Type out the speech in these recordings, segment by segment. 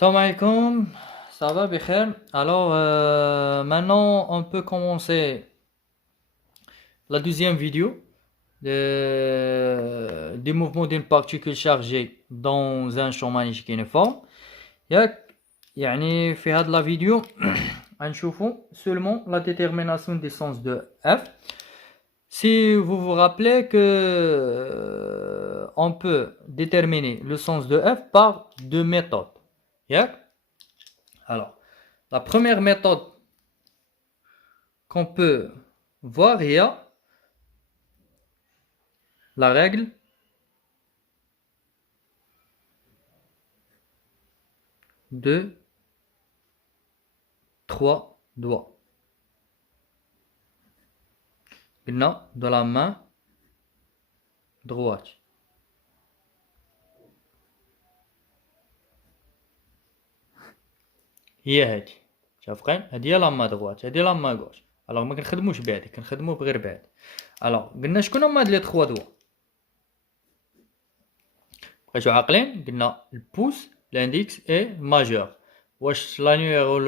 Salam alaikum, ça va, Bikhair? Alors, maintenant, on peut commencer la deuxième vidéo des mouvements d'une particule chargée dans un champ magnétique uniforme. ياك يعني في هذه la vidéo هنشوفوا seulement la détermination du sens de F. Si vous vous rappelez que on peut déterminer le sens de F par deux méthodes. ياك Alors, la première méthode qu'on peut voir, il y a la règle de trois doigts. قلنا de la main droite. هي هذه شافقين هذه هي لا main droite هذه لا main gauche. alors ما كنخدموش بهذه كنخدمو بغير بهذه. alors قلنا شكون هما هاد لي 3 دوا بقيتو عاقلين قلنا البوس لانديكس اي ماجور. واش لانيير و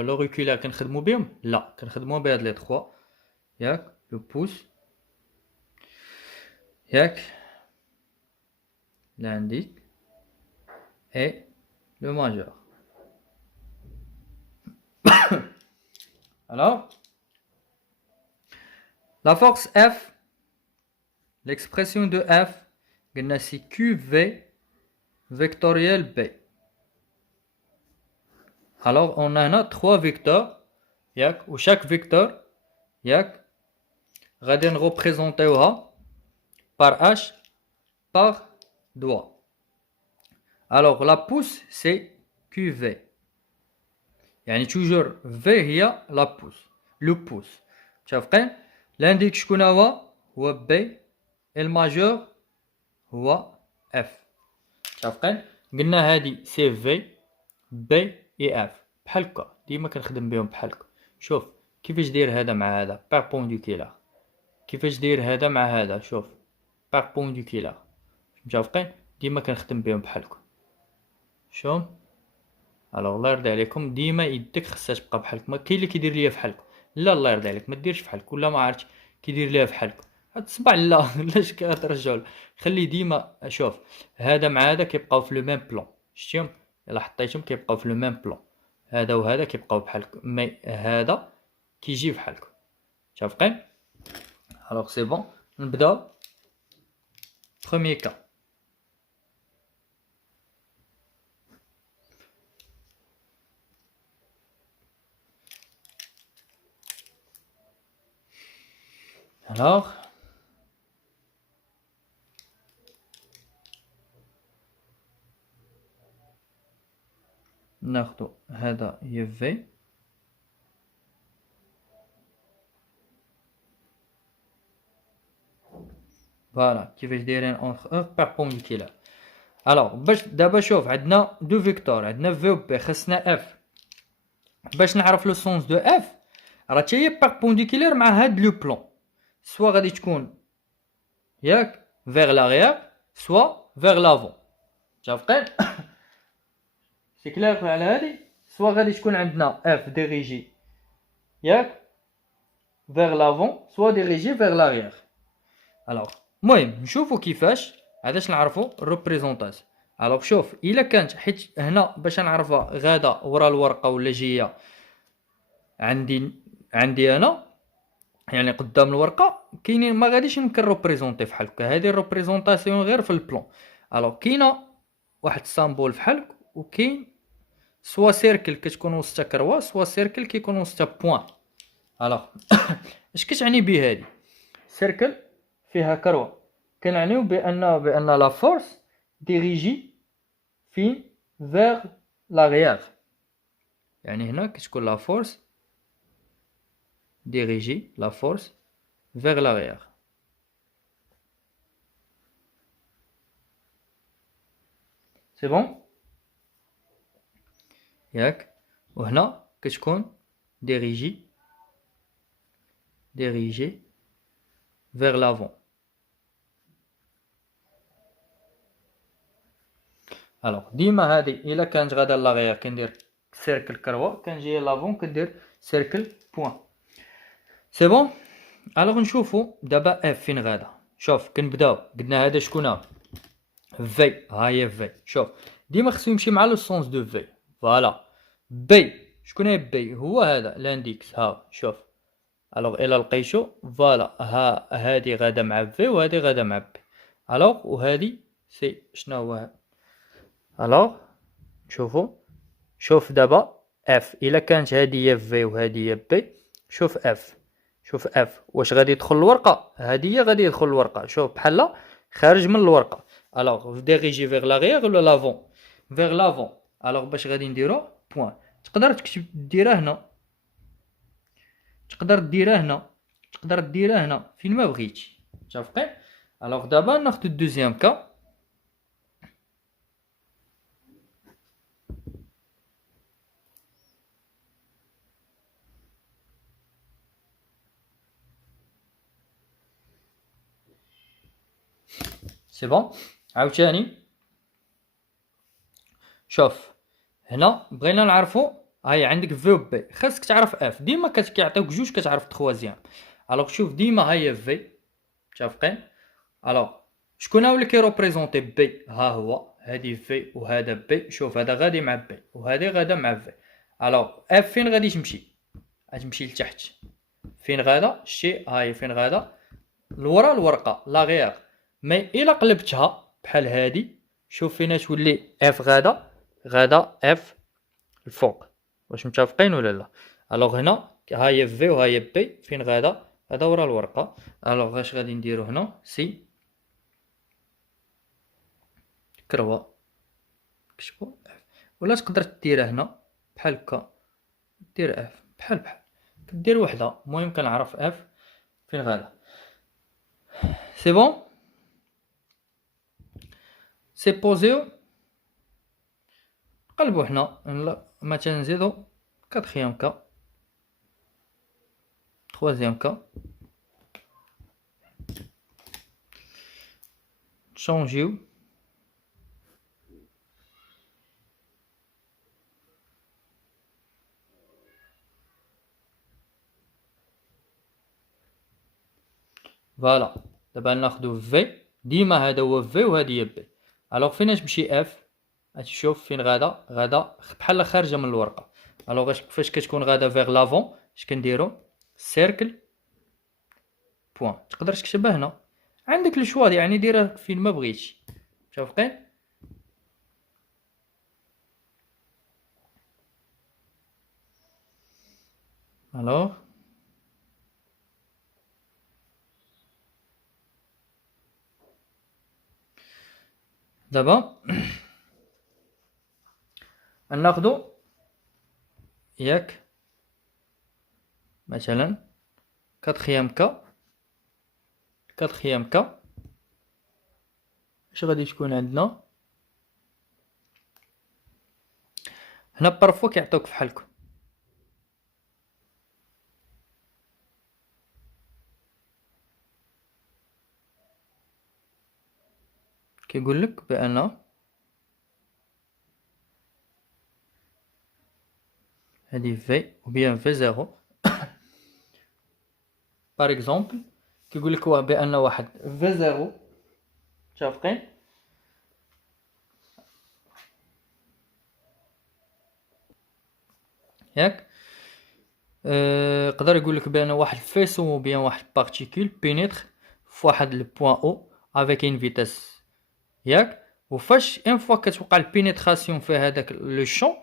لوريكولار كنخدمو بهم؟ لا كنخدمو بهاد لي 3 ياك لو بوس ياك l'indice et le majeur. Alors, la force F, l'expression de F, c'est QV vectoriel B. Alors, on en a trois vecteurs, où chaque vecteur, غادي نريبريزونطيوها par H par doigt. Alors, la pouce, c'est QV. يعني toujours V هي la pouce, le pouce. متفقين؟ l'indice شكون هو B الماجور هو F. متفقين؟ قلنا هادي سي في بي اي اف بحال هكا ديما كنخدم بهم بحال هكا. شوف كيفاش داير هذا مع هذا بيربونديكولار، كيفاش داير هذا مع هذا شوف بيربونديكولار. متفقين؟ ديما كنخدم بهم بحال هكا. شوف الوغ الله يرضي عليكم ديما يدك خصها تبقى بحال هكا. كاين اللي كيدير ليا بحال هكا، لا الله يرضي عليك ما ديرش بحال هكا، ولا ما عرفتش كيدير ليها بحال هكا. هاد الصبع لا علاش كترجعوا؟ خلي ديما شوف هذا مع هذا كيبقاو في لو ميم بلون. شتيهم الا حطيتهم كيبقاو في لو ميم بلون، هذا وهذا كيبقاو بحال هكا، مي هذا كيجي بحال هكا. متفقين؟ الوغ سي بون نبداو. بروميير كا. Alors, ناخدو هذا هي في فوالا كيفاش دايرين اونتر او بيربونديكولار. الوغ باش دابا شوف عندنا دو فيكتور، عندنا في و بي، خصنا اف. باش نعرف لو سونس دو اف راه حتى هي بيربونديكولار مع هاد لو بلون، سوا غادي تكون ياك فيغ لاغيير سوا فيغ لافون. متفقين؟ سي كلير على هادي؟ سوا غادي تكون عندنا اف ديريجي ياك فيغ لافون سوا ديريجي فيغ لاغيير. الوغ المهم نشوفو كيفاش عاداش نعرفو الريبريزونطاسيون. الوغ شوف الا كانت حيت هنا باش نعرفها غادا ورا الورقه ولا جايه عندي انا يعني قدام الورقه كاينين ما غاديش يمكن ريبريزونطي فحال هكا. هذه الريبريزونطاسيون غير في البلون. الوغ كاينه واحد السامبول فحال هكا وكاين سوا سيركل كتكون وسطها كروا سوا سيركل كيكون وسطها بوين. الوغ اش كتعني به هذه؟ سيركل فيها كروا كنعنيو بان لا فورس ديريجي فين فيغ لاغيير. يعني هنا كتكون لا فورس diriger la force vers l'arrière. C'est bon? ياك وهنا كتكون diriger vers l'avant. الوغ ديما هادي الا كانت غادا لاغيير كندير سيركل كروه، كان جايه لافون كندير سيركل بوين. سي بون. الوغ نشوفو دابا اف فين غادا. شوف كنبداو قلنا هذا شكون في، ها هي في. شوف ديما خصو يمشي مع لو سونس دو في. فوالا بي شكون هي بي؟ هو هذا لانديكس. ها شوف الوغ الا لقيتو فوالا ها هادي غادا مع في وهادي غادا مع بي. الوغ وهادي سي شنو هو؟ الوغ شوفوا شوف دابا اف الا كانت هادي هي في وهادي هي بي. شوف اف، شوف اف واش غادي يدخل الورقه؟ هادي هي غادي يدخل الورقه. شوف بحال خارج من الورقه. الوغ ديريجي فيغ لاغيير ولا لافون؟ فيغ لافون. الوغ باش غادي نديرو بوين. تقدر تكتب ديرها هنا، تقدر ديرها هنا، تقدر ديرها هنا، فين ما بغيتي. متفقين؟ الوغ دابا ناخدو الدوزيام كا. سي بون. عاوتاني شوف هنا بغينا نعرفو هاي عندك في و بي، خاصك تعرف اف. ديما كيعطيوك جوج كتعرف تخوازيام. الوغ شوف ديما هاي في. متفقين؟ الوغ شكون هو اللي كيروبريزونتي بي؟ ها هو هادي في وهذا بي. شوف هذا غادي مع بي وهذه غادا مع في. الوغ اف فين غادي تمشي؟ غتمشي لتحت. فين غادا؟ شتي هاي فين غادا؟ لورا الورقه لاغيير. مي الا قلبتها بحال هادي شوف فين تولي اف غادا؟ غادا اف الفوق. واش متفقين ولا لا؟ الوغ هنا ها هي في وها هي بي. فين غادا؟ غادا ورا الورقه. الوغ اش غادي نديرو هنا؟ سي كروا كتبو اف. ولا تقدر ديرها هنا بحال هكا، دير اف بحال كدير وحده. المهم كنعرف اف فين غادا. سي بون. سي بوزيو قلبو حنا مثلا نزيدو كاتخيام كا، troisième cas, changer. فوالا دابا ناخدو في. ديما هذا هو في وهذه هي بي. الوغ فين تمشي اف؟ غتشوف فين غادا؟ غادا بحال خارجه من الورقه. الوغ فاش كتكون غادا فيغ لافون اش كنديرو؟ سيركل بوين. تقدر تكتبها هنا، عندك الشوا يعني ديرها فين ما بغيتي. متفقين؟ الوغ دابا ناخدو ياك مثلا كاتخيام كا. كاتخيام كا اش غادي تكون عندنا هنا؟ بارفو كيعطيوك فحال هكا، كيقول لك بان هذه في ou bien في زيرو. بار اكزومبل كيقول لك بان واحد في زيرو. متفقين؟ ياك يقدر يقول لك بان واحد فيسون ou bien واحد بارتيكول بينيتر فواحد لو بوين او افيك ان فيتاس. ياك وفاش ان فوا كتوقع البينيتراسيون في هذاك لو شون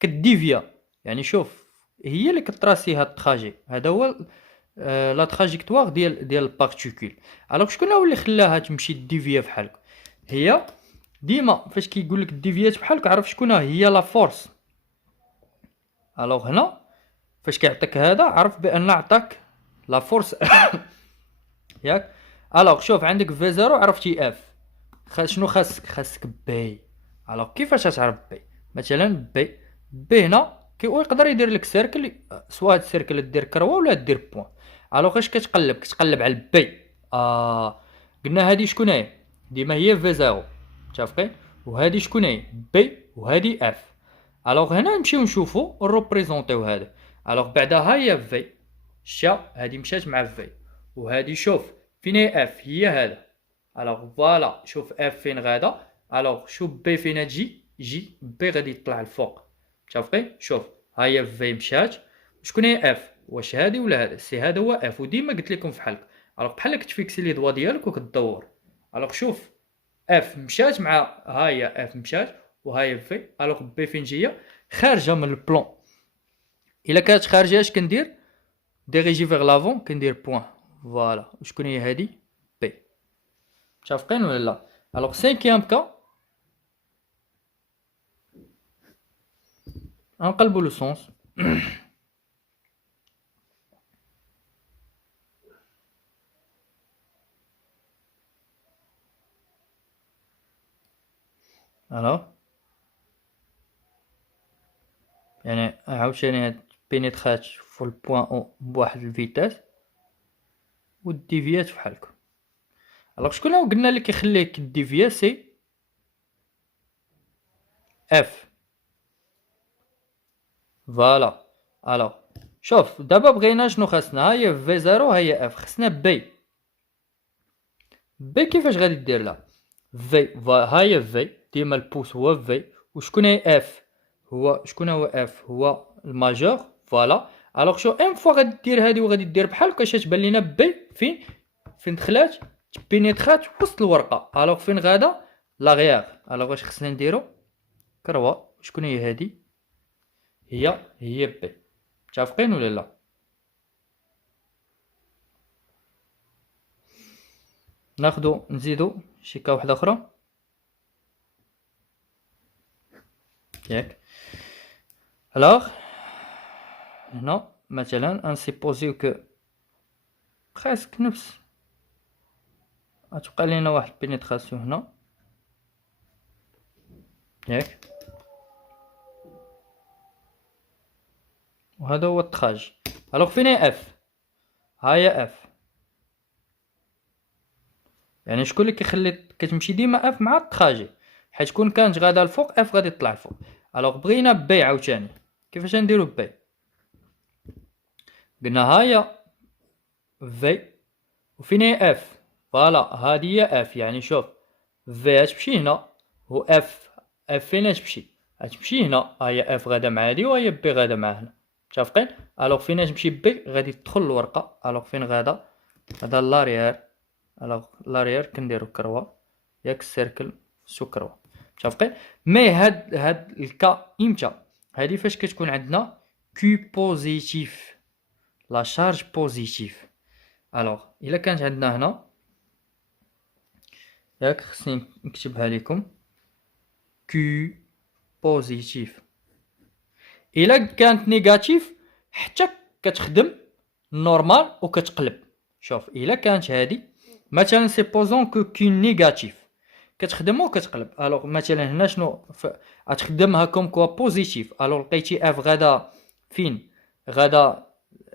كديفيا. يعني شوف هي اللي كتراسي هاد التراجي. هذا هو لا تراجيكتوار ديال البارتيكول. الوغ شكون هو اللي خلاها تمشي ديفيا بحال هكا؟ هي ديما فاش كيقول لك ديفيات بحال هكا عرف شكون هي لا فورس. الوغ هنا فاش كيعطيك هذا عرف بان عطاك لا فورس. ياك الوغ شوف عندك في زيرو عرفتي اف. شنو خاصك بي. الوغ كيفاش تعرف بي؟ مثلا بي هنا يقدر يدير لك سيركل، سواء هاد السيركل دير كروه ولا دير بوين. الوغ اش كتقلب على البي. قلنا هادي شكون هي؟ ديما هي في زيرو. متفقين؟ وهذه شكون هي بي وهذه اف. الوغ هنا نمشيو نشوفو نروبريزونطيو هذا. الوغ بعدا ها هي في شا هذه مشات مع في وهذه شوف فين هي اف هي هذا. الوغ فوالا شوف اف فين غادا. الوغ شوف بي فين جي بي غادي يطلع الفوق متفقين. شوف ها هي في مشات شكون هي اف واش هذه ولا هذا سي هذا هو اف وديما قلت لكم في حلق. الوغ بحال كتفيكسي لي دوا ديالك وكتدور. الوغ شوف اف مشات مع ها هي اف مشات وها هي في. الوغ بي فين جايه خارجه من البلون. الا كانت خارجه اش كندير ديريجي فيغ لافون كندير بوين فوالا. وشكون هي هذه بي متفقين ولا لا. الوغ سانكيام كا نقلبوا لو سونس. الوغ يعني عاوتاني هاد بينيتخات في البوان او بواحد الفيتاس والديفيات فحال هكا. الوغ شكون هو قلنا لك يخليك ديفيا سي اف فوالا. الوغ شوف دابا بغينا شنو خاصنا. ها هي في زيرو ها هي اف خصنا بي. بي كيفاش غادي دير لها في ها هي في ديما البوس هو في وشكون هي اف هو شكون هو اف هو الماجور فوالا. الوغ شو ان فوا غادي دير هادي وغادي دير بحال هكا اش تبان لينا بي فين دخلات بينيترات وسط الورقه. الوغ فين غادا لاغيير. الوغ واش خصنا نديرو كروا شكون هي هادي هي بي متفقين ولا لا. ناخدو نزيدو شي كا وحده اخرى ياك. الوغ هنا مثلا انسيبوزيو كو بريسك نفس غتبقى لينا واحد بينيتراسيون هنا ياك. وهذا هو التراج. الوغ فين هي اف ها هي اف يعني شكون اللي كيخلي كتمشي ديما اف مع التراجي حيت كون كانت غادا الفوق اف غادي تطلع الفوق. الوغ بغينا بي عاوتاني كيفاش نديرو بي. قلنا ها هي في وفين هي اف فوالا هادي هي اف يعني شوف في غتمشي هنا و اف فين غتمشي هنا. ها هي اف غادا مع هادي وهي بي غادا مع هنا متفقين. الوغ فين تمشي بي غادي تدخل الورقه. الوغ فين غادا لاريير. الوغ لاريير كنديرو كروا ياك السيركل سو كروا متفقين. مي هاد الكا امتى هادي فاش كتكون عندنا كيو بوزيتيف لا شارج بوزيتيف. الوغ الا كانت عندنا هنا ياك خصني نكتبها لكم كيو بوزيتيف. الا كانت نيجاتيف حتى كتخدم نورمال وكتقلب. شوف الا كانت هادي مثلا سيبوزون كو نيجاتيف كتخدم وكتقلب. الوغ مثلا هنا شنو غتخدمها كوم كوا بوزيتيف. الوغ لقيتي اف غادا فين غادا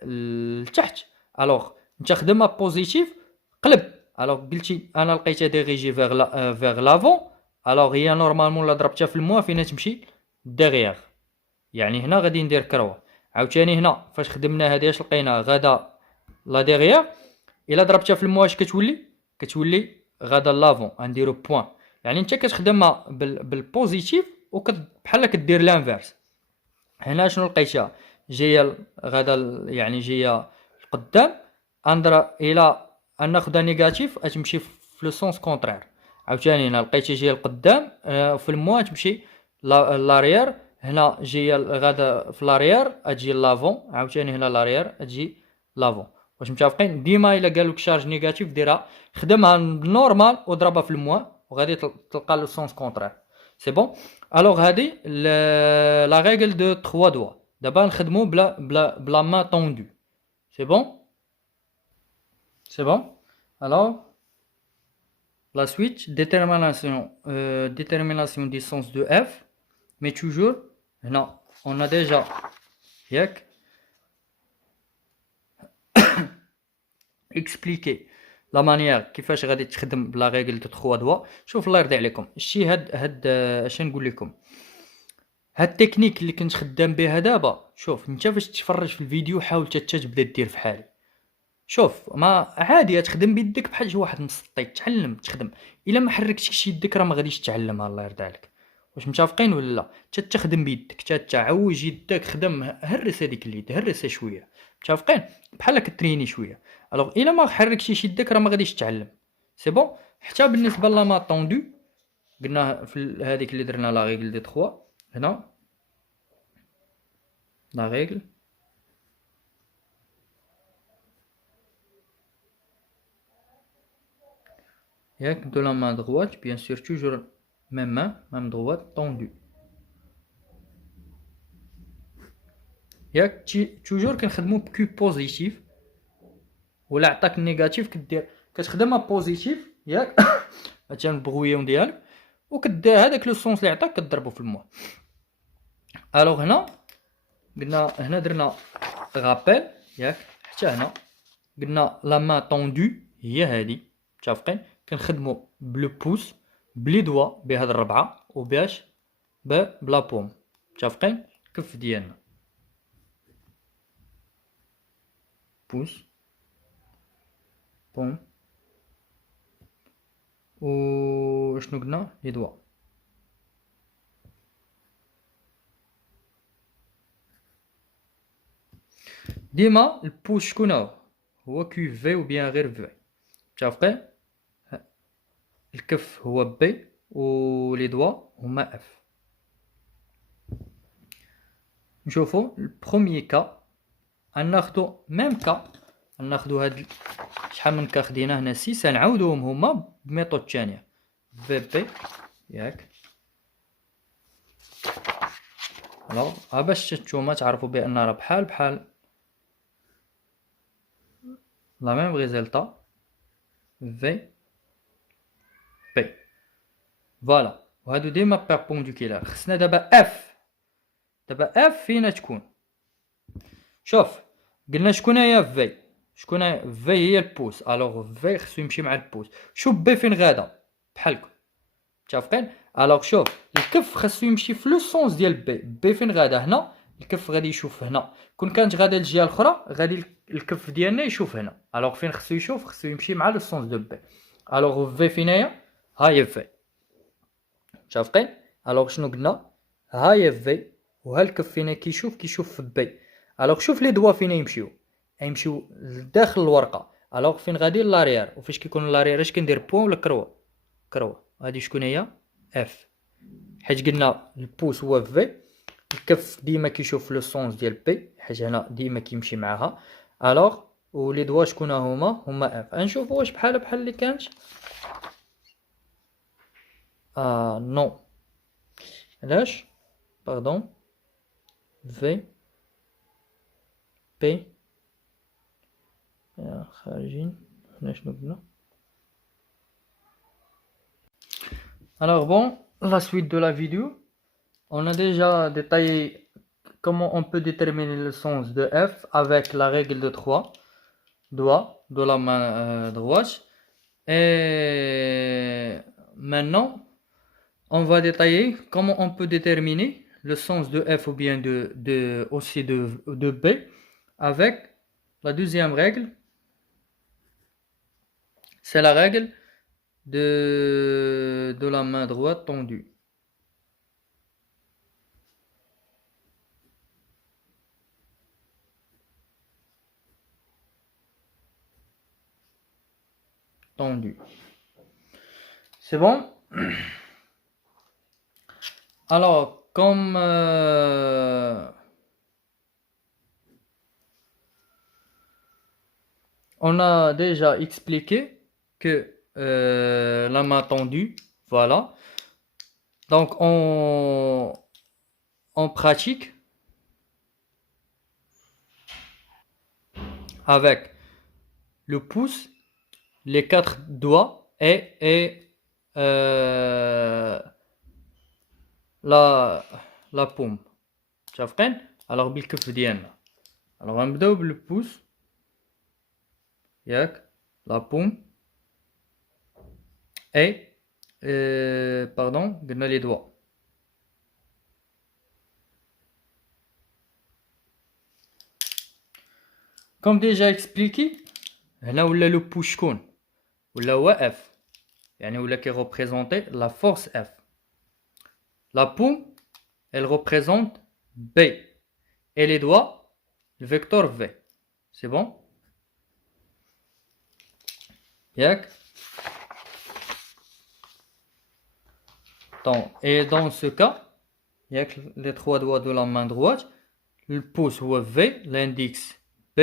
لتحت. الوغ انت خدمها بوزيتيف قلب. الوغ قلتي انا لقيتها ديريجي فيغ لافون. الوغ هي نورمالمون لا ضربتها في الموا فين تمشي ديغيغ. يعني هنا غادي ندير كروه عاوتاني. هنا فاش خدمنا هادي اش لقينا غادا لا ديغيغ. الا ضربتها في الموا اش كتولي غادا لافون غنديرو بوين. يعني انت كتخدمها بالبوزيتيف بحال كدير لانفيرس. هنا شنو لقيتها جايه غادا يعني جايه القدام اندرا. الى ناخذها نيجاتيف غتمشي في لو سونس كونترير. عاوتاني هنا لقيتها جايه القدام في الموا تمشي لاريير. هنا جايه غادا في لاريير اجي لافون. عاوتاني هنا لاريير اجي لافون. واش متفقين. ديما الا قالوا لك شارج نيجاتيف ديرها خدمها نورمال وضربها في الموا وغادي تلقى لو سونس كونترير سي بون. الوغ هادي لا ريغل دو 3 دوا. دابا نخدمو بلا ما طوندو سي بون الوغ la suite détermination du sens de f mais toujours هنا on a déjà ياك expliqué لا مانيير كيفاش غادي تخدم بلا ريغل دو 3 دوا. شوف الله يرضي عليكم، شتي هاد اش نقول لكم، هاد التكنيك اللي كنت خدام بها دابا. شوف انت فاش تتفرج في الفيديو حاول حتى تبدا دير فحالي. شوف ما عادي تخدم بيدك بحال شي واحد مسطي، تعلم تخدم. الا ما حركتيش يدك راه ما غاديش تعلمها، الله يرضي عليك. واش متفقين ولا لا؟ حتى تخدم بيدك، حتى تعوج يدك، خدم هرس هذيك اليد، هرسها شويه. متفقين؟ بحال كتريني شويه. الوغ الا ما حركتيش يدك راه ما غاديش تعلم. سي بون. حتى بالنسبه لا ما طوندو قلنا في هذيك اللي درنا لا ريغل دي 3 هنا، لا ريغل ياك de la main droite, bien sûr, toujours même main, même droite tendue. ياك toujours كنخدمو بكو بوزيتيف، ولا عطاك نيجاتيف كدير كتخدمها بوزيتيف ياك. مثلا البغويون ديالك وكدير هذاك لو سونس اللي عطاك كضربو في الماء. الوغ هنا قلنا هنا درنا غابيل ياك، حتى هنا قلنا لا مان طوندو هي هادي. متفقين؟ كنخدمو بلو بوس بلي دوا بهاد الربعه وباش بلا بوم. متفقين؟ كف ديالنا بوس بوم و شنو قلنا لي دوا. ديما البوس شكون هو كيو في و بيان غير في. متفقين؟ الكف هو بي و لي دوا هما اف. نشوفو البروميي كا غناخدو ميم كا، غناخدو هاد شحال من كا خدينا هنا 6 نعاودوهم هما بميثود ثانيه في بي ياك. الوغ ها باش نتوما تعرفوا بان راه بحال لا ميم ريزلتا في بي. فوالا وهادو ديما بيربونديكولار. خصنا دابا اف. دابا اف فينا تكون. شوف قلنا شكون هي في، شكون في هي البوس. الوغ في خصو يمشي مع البوس. شوف بي فين غادا بحالكم. متفقين؟ الوغ شوف الكف خاصو يمشي في لو سونس ديال بي. بي فين غادا هنا، الكف غادي يشوف هنا. كون كانت غادا الجهه الاخرى غادي الكف ديالنا يشوف هنا. الوغ فين خاصو يشوف؟ خاصو يمشي مع لو سونس دو بي. الوغ في فين هي؟ ها هي في. متفقين؟ الوغ شنو قلنا؟ ها هي في وها الكف فين كيشوف في بي. الوغ شوف لي دوا فين يمشيو لداخل الورقه. الوغ فين غادي لاريير، وفاش كيكون لاريير اش كندير بوين ولا كروه. هادي شكون هي؟ اف. حيت قلنا البوس هو في، الكف ديما كيشوف لو سونس ديال بي حيت هنا ديما كيمشي معاها. الوغ ولي دوا شكون هما اف. نشوفوا واش بحال اللي كانت. نو علاش باردون في بي خارجين هنا شنو قلنا. Alors bon, la suite de la vidéo, on a déjà détaillé comment on peut déterminer le sens de F avec la règle de 3 doigts de la main droite. Et maintenant, on va détailler comment on peut déterminer le sens de F ou bien aussi de B avec la deuxième règle. C'est la règle de la main droite tendue. Tendue. C'est bon? Alors, comme on a déjà expliqué que la main tendue, voilà. Donc, on pratique avec le pouce, les 4 doigts et la paume. شافقين؟ alors بالكف ديالنا. alors غنبداو بالبوس ياك لا بوم et pardon, قلنا les doigts. Comme déjà expliqué, هنا ولا le pouce شكون ولا هو F يعني ولا qui représente la force F. La paume, elle représente B et les doigts, le vecteur V. C'est bon? Yak. Et dans ce cas, yak, les trois doigts de la main droite, le pouce ou V, l'index B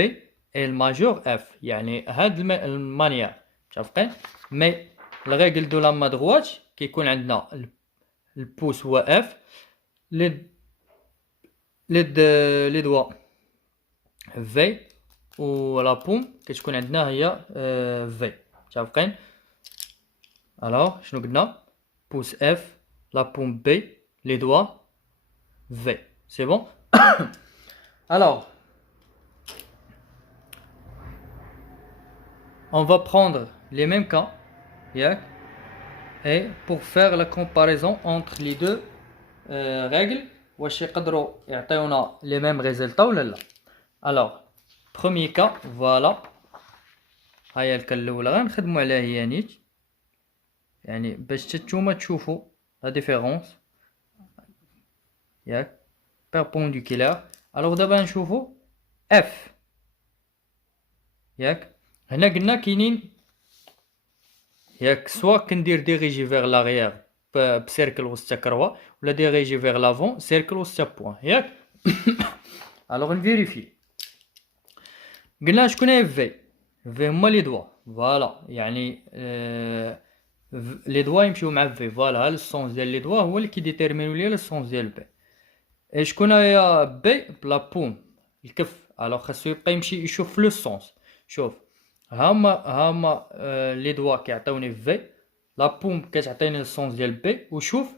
et le majeur F. يعني هاد المانيير متفقين؟ mais la règle de la main droite كيكون عندنا البوس هو F les doigts V و la paume كتكون عندنا هي V متفقين؟ alors شنو قلنا؟ pouce F, la paume B, les doigts V. C'est bon? Alors, on va prendre les mêmes cas, et pour faire la comparaison entre les deux règles, واش يقدروا يعطيونا les mêmes résultats ولا لا. Alors, premier cas, voilà. هيا الكل الاولى غنخدموا عليها هي نيت يعني باش نتوما تشوفوا لا ديفيرونس ياك بيربونديكولار. الوغ دابا نشوفوا اف ياك هنا قلنا كاينين ياك سوا كندير ديريجي فيغ لاغيير بسيركل وسط كروا ولا ديريجي فيغ لافون سيركل وسط بوين ياك. الوغ نفيريفي قلنا شكون هي في هما لي دوا فوالا يعني لي دوا يمشيو مع في فوالا ها السونس ديال لي دوا هو اللي كيديتيرمينو ليا السونس ديال بي. اي شكون هي بي بلا بوم الكف. الوغ خاصو يبقى يمشي يشوف لو سونس. شوف هما لي دوا كيعطيوني في لا بوم كتعطيني السونس ديال بي. وشوف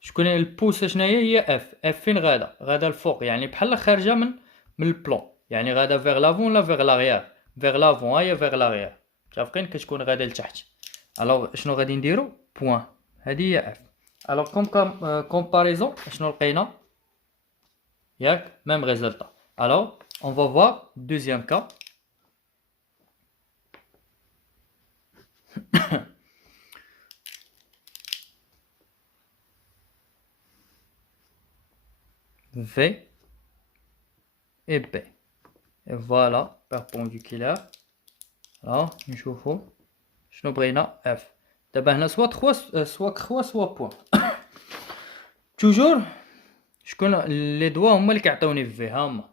شكون هي البوس شنو هي اف فين غادا الفوق يعني بحال خارجه من البلون يعني غادا فيغ لافون ولا فيغ لاغيير فيغ لافون هي فيغ لاغيير متفقين كتكون غادا لتحت. الوغ شنو غادي نديرو بوين هذه هي اف. الوغ كومباريزون شنو لقينا ياك ميم ريزلتا. الوغ اون فا فوار دوزيام كا. V et B. Et voilà, perpendiculaire. Alors, نشوفوا شنو بغينا F. دابا هنا سوا كخوا سوا بوين. توجور شكون لي دوا هما اللي كيعطيوني في هما.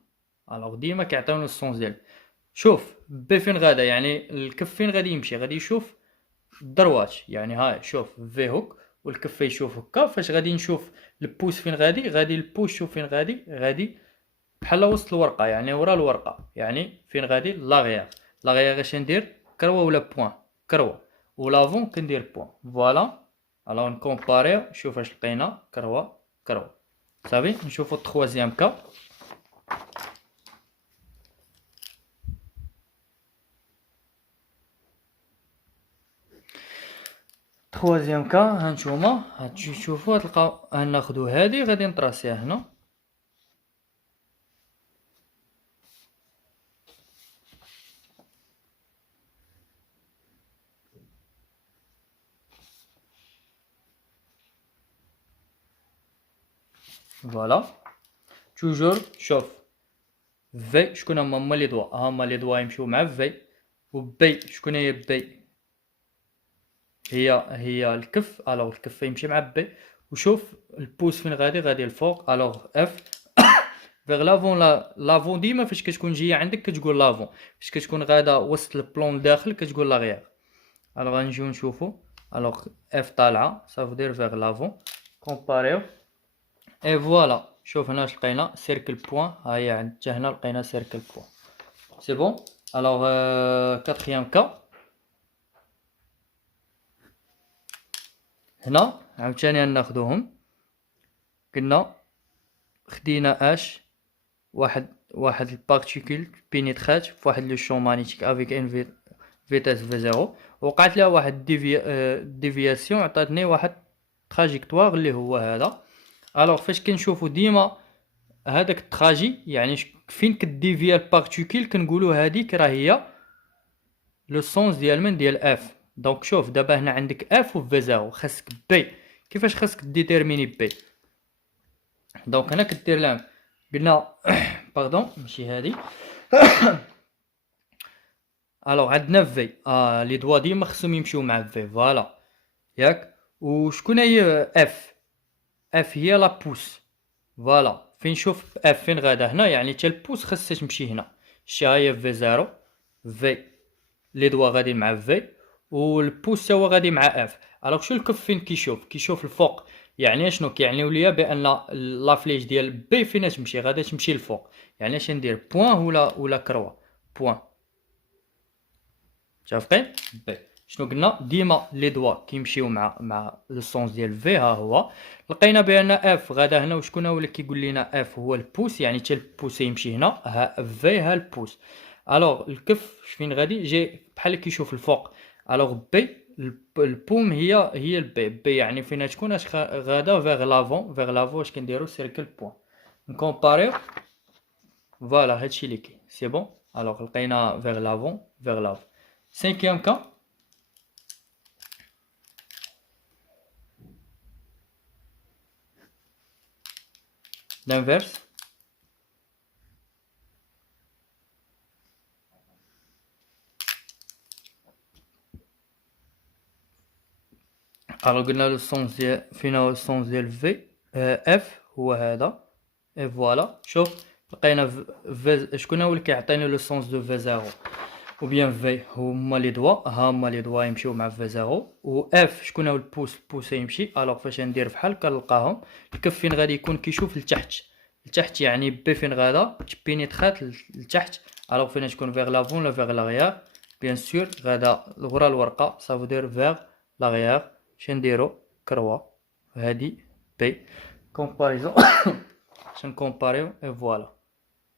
الوغ ديما كيعطيوني السونس ديال. شوف بي فين غادا يعني الكف فين غادي يمشي غادي يشوف الدروات يعني هاي شوف في هوك والكف يشوف هكا. فاش غادي نشوف البوس فين غادي البوس شوف فين غادي بحال وسط الورقه يعني ورا الورقه يعني فين غادي لاغيير اش ندير كروه ولا بوين كروه ولافون كندير بوين فوالا. الوغ نكومباريو شوف اش لقينا كروه صافي. نشوفو التروازيام كا. تروازيام كا هانتوما تشوفوا تلقاو ناخدو هادي غادي نطراسيها هنا فوالا. توجور شوف في شكون هما لي دوا هما لي دوا يمشيو مع في و بي شكون هي بي هي الكف. الوغ الكف يمشي مع بي. وشوف البوس فين غادي الفوق. الوغ اف فيغ لافون لافون ديما فاش كتكون جايه عندك كتقول لافون فاش كتكون غادا وسط البلون داخل كتقول لاغيير. الوغ غنجيو نشوفو. الوغ اف طالعه صافو دير فيغ لافون كومباريو اي فوالا. شوف هنا لقينا سيركل بوين ها هي عند حتى هنا لقينا سيركل بوين سي بون. الوغ كاتريام كا. هنا عاوتاني ناخدوهم قلنا خدينا اش واحد البارتيكول بينيترات فواحد لو شون مانيتيك افيك فيتاس في 0 وقعت لها واحد ديفياسيون عطاتني واحد تراجيكتوار اللي هو هذا. الوغ فاش كنشوفو ديما هذاك التراجي يعني فين كديفيا البارتيكول كنقولو هذيك راه هي لو سونس ديال من ديال اف. دونك شوف دابا هنا عندك اف و في 0 خاصك بي. كيفاش خاصك ديتيرميني بي؟ دونك هنا كدير لام قلنا باردون ماشي هادي. الوغ عندنا في لي دوا ديما خصهم يمشيو مع في فوالا ياك. وشكون هي اف؟ اف هي لا بوس فوالا. فين نشوف اف فين غادا هنا يعني حتى البوس خاصها تمشي هنا. شتي ها هي في 0 في لي دوا غادي مع في والبوس هو غادي مع اف. الوغ شو الكف فين كيشوف الفوق يعني اشنو كيعنيو ليا بان لا فليش ديال بي فين تمشي غادا تمشي الفوق. يعني اش ندير بوين ولا كروا بوين متفقين بي. شنو قلنا ديما لي دوا كيمشيو مع لو سونس ديال في. ها هو لقينا بان اف غادا هنا وشكون هو اللي كيقول لنا اف هو البوس يعني حتى البوس يمشي هنا ها في ها البوس. الوغ الكف فين غادي جاي بحال كيشوف الفوق. الوغ بي البوم هي البي بي يعني فين تكون اش غادا فيغ لافون اش كنديرو سيركل بوين نكومباريو فوالا هادشي اللي كاين سي بون. الوغ لقينا فيغ لافون cinquième cas. L'inverse. Alors قلنا لو سونس ديال فين هو السونس ديال في اف هو هذا اي فوالا. شوف لقينا في شكون هو اللي كيعطينا لو سونس دو في 0 ou bien في هما لي دوا هما لي دوا يمشيو مع في 0 و اف شكون هو البوس يمشي. الوغ فاش ندير بحال كنلقاهم الكف فين غادي يكون كيشوف لتحت يعني بي فين غادا بينيترات لتحت. الوغ فين تكون فيغ لافون ولا فيغ لاغيير بيان سور غادا لغرا الورقه صافو دير فيغ لاغيير. اش نديرو كروا هادي بي كومباريزون باش نكومباريو اي فوالا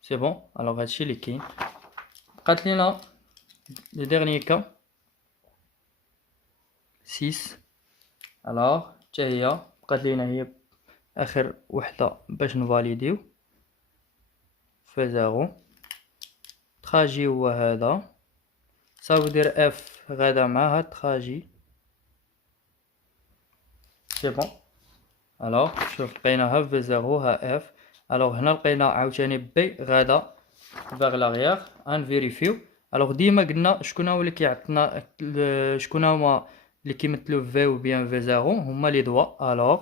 سي بون. الوغ هادشي اللي كاين. بقات لينا le dernier cas 6. alors حتى هي بقات لينا هي اخر وحده باش نفاليديو في 0 تراجي هو هذا صافي دير اف غادا مع هاد تراجي سي بون. الوغ شوف لقينا ها في 0 ها اف. الوغ هنا لقينا عاوتاني بي غادا فيغ لاغيير انفيريفيو. الوغ ديما قلنا شكون هو اللي كيعطينا شكون هما اللي كيمثلوا في و بيان في 0 هما لي دوا. الوغ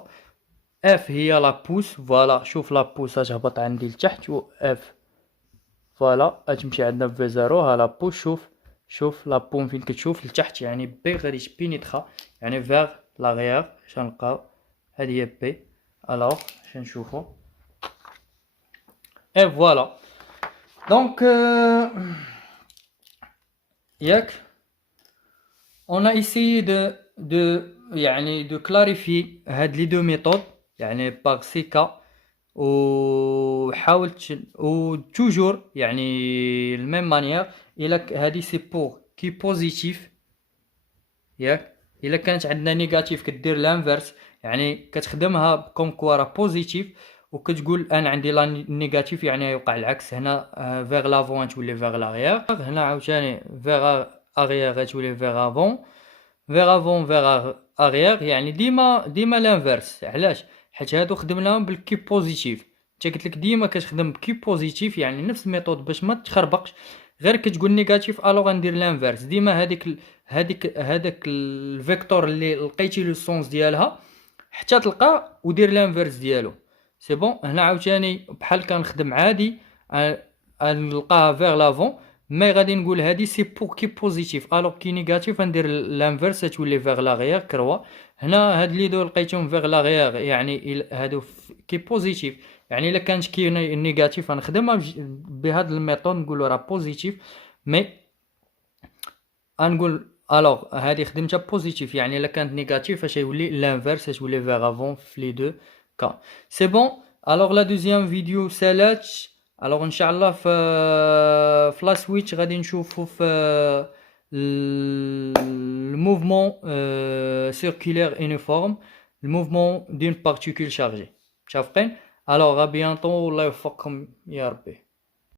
اف هي لا بوس فوالا. شوف لا بوس تهبط عندي لتحت و اف فوالا تمشي عندنا في 0 ها لا بوس. شوف لا بوم فين كتشوف لتحت يعني بي غادي تبينيترا يعني فيغ لاغيير. شنلقاو هادي هي بي. الوغ شنشوفو اي فوالا. دونك ياك on a essayé de clarifier هاد لي دو ميثود يعني باغ سي كا وحاولت و توجور يعني الميم مانيير. الا هادي سي بور كي بوزيتيف ياك. الا كانت عندنا نيجاتيف كدير لانفيرس يعني كتخدمها كوم كوا راه بوزيتيف وكتقول انا عندي لا نيجاتيف يعني يوقع العكس. هنا فيغ لافون تولي فيغ لاغيير. هنا عاوتاني فيغ اغيير غتولي فيغ افون فيغ اغيير يعني ديما لانفيرس. علاش؟ حيت هادو خدمناهم بالكي بوزيتيف. انت قلت لك ديما كتخدم بكي بوزيتيف يعني نفس الميثود باش ما تخربقش غير كتقول نيجاتيف الوغ غندير لانفيرس. ديما هذاك الفيكتور اللي لقيتي لو سونس ديالها حتى تلقاه ودير لانفيرس ديالو سي بون. هنا عاوتاني بحال كنخدم عادي نلقاها فيغ لافون مي غادي نقول هادي سي بور كي بوزيتيف الوغ كي نيجاتيف ندير لانفيرس تولي فيغ لاغيير كروا. هنا هاد لي دو لقيتهم فيغ لاغيير يعني هادو كي بوزيتيف يعني الا كانت كي نيجاتيف غنخدمها بهاد الميثود نقولوا راه بوزيتيف مي غنقول الوغ هادي خدمتها بوزيتيف يعني الا كانت نيجاتيف اش يولي لانفيرس تولي فيغ افون في لي دو كا سي بون. الوغ لا دوزيام فيديو سالات. الوغ ان شاء الله في لا سويتش غادي نشوفو في le mouvement circulaire uniforme, le mouvement d'une particule chargée. شافقين؟ Alors à bientôt, الله يوفقكم يا ربي.